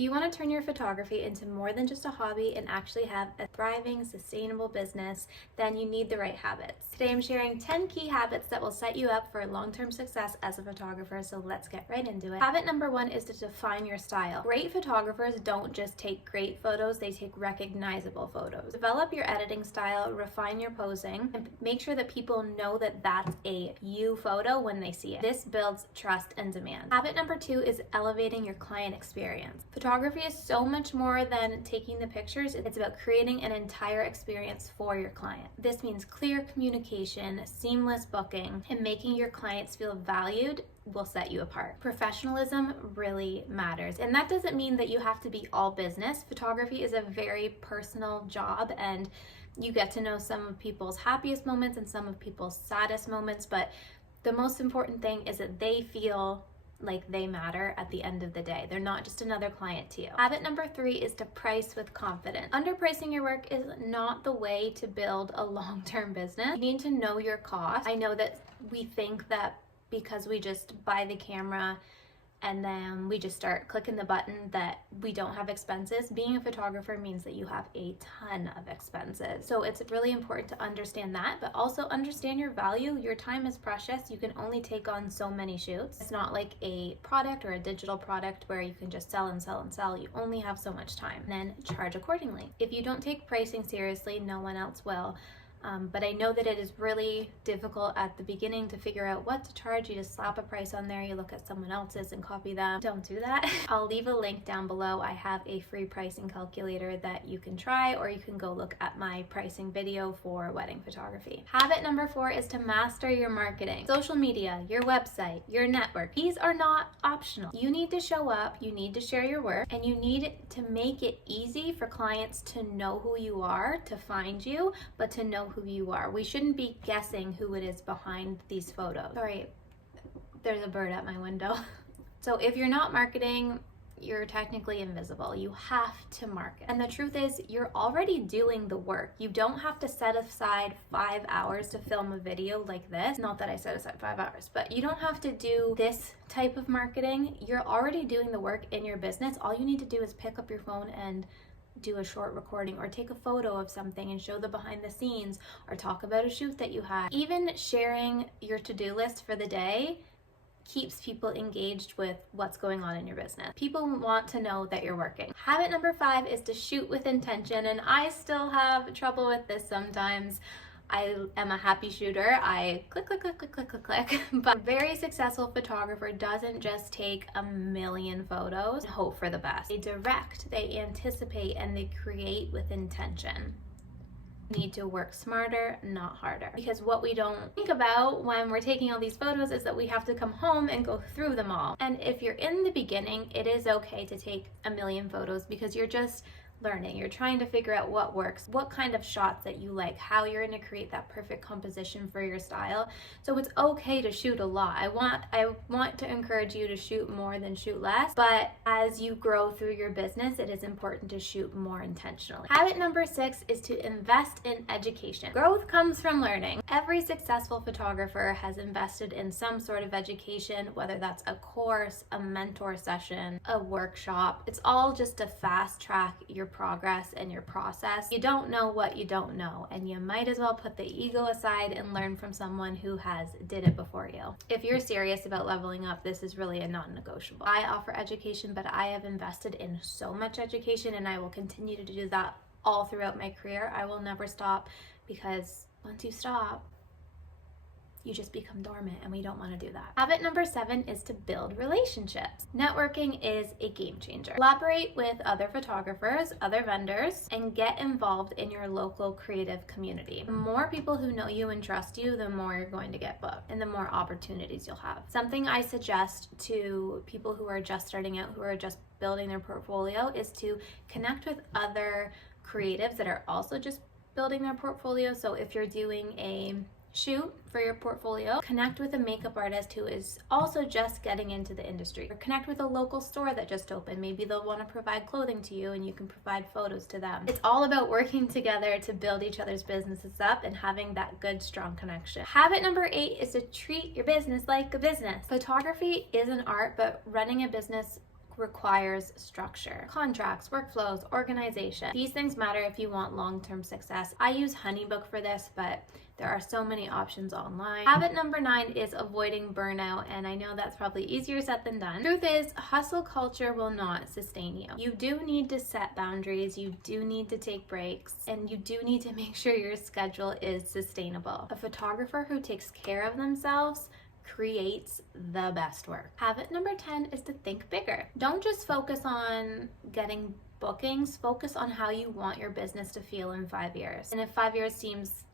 you want to turn your photography into more than just a hobby and actually have a thriving, sustainable business, then you need the right habits. Today I'm sharing 10 key habits that will set you up for long-term success as a photographer, so let's get right into it. Habit number 1 is to define your style. Great photographers don't just take great photos, they take recognizable photos. Develop your editing style, refine your posing, and make sure that people know that that's a you photo when they see it. This builds trust and demand. Habit number 2 is elevating your client experience. Photography is so much more than taking the pictures. It's about creating an entire experience for your client. This means clear communication, seamless booking, and making your clients feel valued will set you apart. Professionalism really matters, and that doesn't mean that you have to be all business. Photography is a very personal job, and you get to know some of people's happiest moments and some of people's saddest moments, but the most important thing is that they feel like they matter at the end of the day. They're not just another client to you. Habit number 3 is to price with confidence. Underpricing your work is not the way to build a long-term business. You need to know your cost. I know that we think that because we just buy the camera and then we just start clicking the button that we don't have expenses. Being a photographer means that you have a ton of expenses. So it's really important to understand that, but also understand your value. Your time is precious. You can only take on so many shoots. It's not like a product or a digital product where you can just sell and sell and sell. You only have so much time. And then charge accordingly. If you don't take pricing seriously, no one else will. But I know that it is really difficult at the beginning to figure out what to charge. You just slap a price on there, you look at someone else's and copy them. Don't do that. I'll leave a link down below. I have a free pricing calculator that you can try, or you can go look at my pricing video for wedding photography. Habit number 4 is to master your marketing. Social media, your website, your network. These are not optional. You need to show up, you need to share your work, and you need to make it easy for clients to know who you are, to find you, but to know who you are. We shouldn't be guessing who it is behind these photos. Sorry, there's a bird at my window. So if you're not marketing, you're technically invisible. You have to market. And the truth is, you're already doing the work. You don't have to set aside 5 hours to film a video like this. Not that I set aside 5 hours, but you don't have to do this type of marketing. You're already doing the work in your business. All you need to do is pick up your phone and do a short recording, or take a photo of something and show the behind the scenes, or talk about a shoot that you had. Even sharing your to-do list for the day keeps people engaged with what's going on in your business. People want to know that you're working. Habit number 5 is to shoot with intention, and I still have trouble with this sometimes. I am a happy shooter. I click, click, click, click, click, click, click. But a very successful photographer doesn't just take a million photos and hope for the best. They direct, they anticipate, and they create with intention. We need to work smarter, not harder. Because what we don't think about when we're taking all these photos is that we have to come home and go through them all. And if you're in the beginning, it is okay to take a million photos because you're just learning. You're trying to figure out what works, what kind of shots that you like, how you're going to create that perfect composition for your style. So it's okay to shoot a lot. I want to encourage you to shoot more than shoot less, but as you grow through your business, it is important to shoot more intentionally. Habit number 6 is to invest in education. Growth comes from learning. Every successful photographer has invested in some sort of education, whether that's a course, a mentor session, a workshop. It's all just to fast track your progress and your process. You don't know what you don't know, and you might as well put the ego aside and learn from someone who has did it before you. If you're serious about leveling up, this is really a non-negotiable. I offer education, but I have invested in so much education, and I will continue to do that all throughout my career. I will never stop, because once you stop, you just become dormant, and we don't want to do that. Habit number 7 is to build relationships. Networking is a game changer. Collaborate with other photographers, other vendors, and get involved in your local creative community. The more people who know you and trust you, the more you're going to get booked and the more opportunities you'll have. Something I suggest to people who are just starting out, who are just building their portfolio, is to connect with other creatives that are also just building their portfolio. So if you're doing a shoot for your portfolio, connect with a makeup artist who is also just getting into the industry, or connect with a local store that just opened. Maybe they'll want to provide clothing to you and you can provide photos to them. It's all about working together to build each other's businesses up and having that good, strong connection. Habit number 8 is to treat your business like a business. Photography is an art, but running a business requires structure, contracts, workflows, organization. These things matter if you want long-term success. I use HoneyBook for this, but there are so many options online. Habit number 9 is avoiding burnout, and I know that's probably easier said than done. Truth is, hustle culture will not sustain you. You do need to set boundaries, you do need to take breaks, and you do need to make sure your schedule is sustainable. A photographer who takes care of themselves creates the best work. Habit number 10 is to think bigger. Don't just focus on getting bookings, focus on how you want your business to feel in 5 years. And if 5 years seems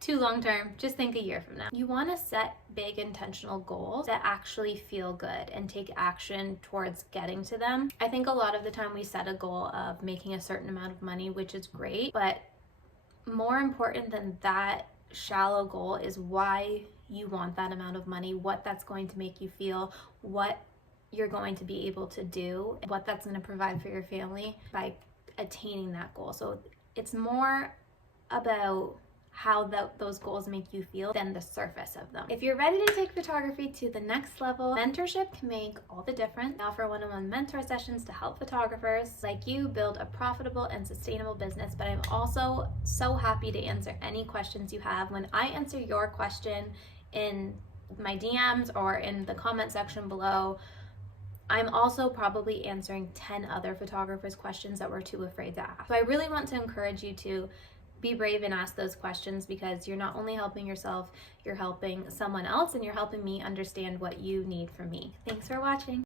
too long term, just think a year from now. You want to set big intentional goals that actually feel good and take action towards getting to them. I think a lot of the time we set a goal of making a certain amount of money, which is great, but more important than that shallow goal is why you want that amount of money, what that's going to make you feel, what you're going to be able to do, what that's going to provide for your family by attaining that goal. So it's more about how those goals make you feel than the surface of them. If you're ready to take photography to the next level, mentorship can make all the difference. I offer one-on-one mentor sessions to help photographers like you build a profitable and sustainable business, but I'm also so happy to answer any questions you have. When I answer your question in my DMs or in the comment section below, I'm also probably answering 10 other photographers' questions that we're too afraid to ask. So I really want to encourage you to be brave and ask those questions, because you're not only helping yourself, you're helping someone else, and you're helping me understand what you need from me. Thanks for watching.